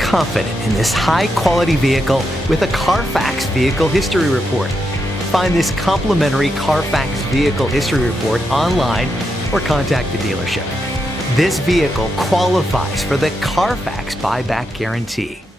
confident in this high-quality vehicle with a Carfax Vehicle History Report. Find this complimentary Carfax Vehicle History Report online or contact the dealership. This vehicle qualifies for the Carfax Buyback Guarantee.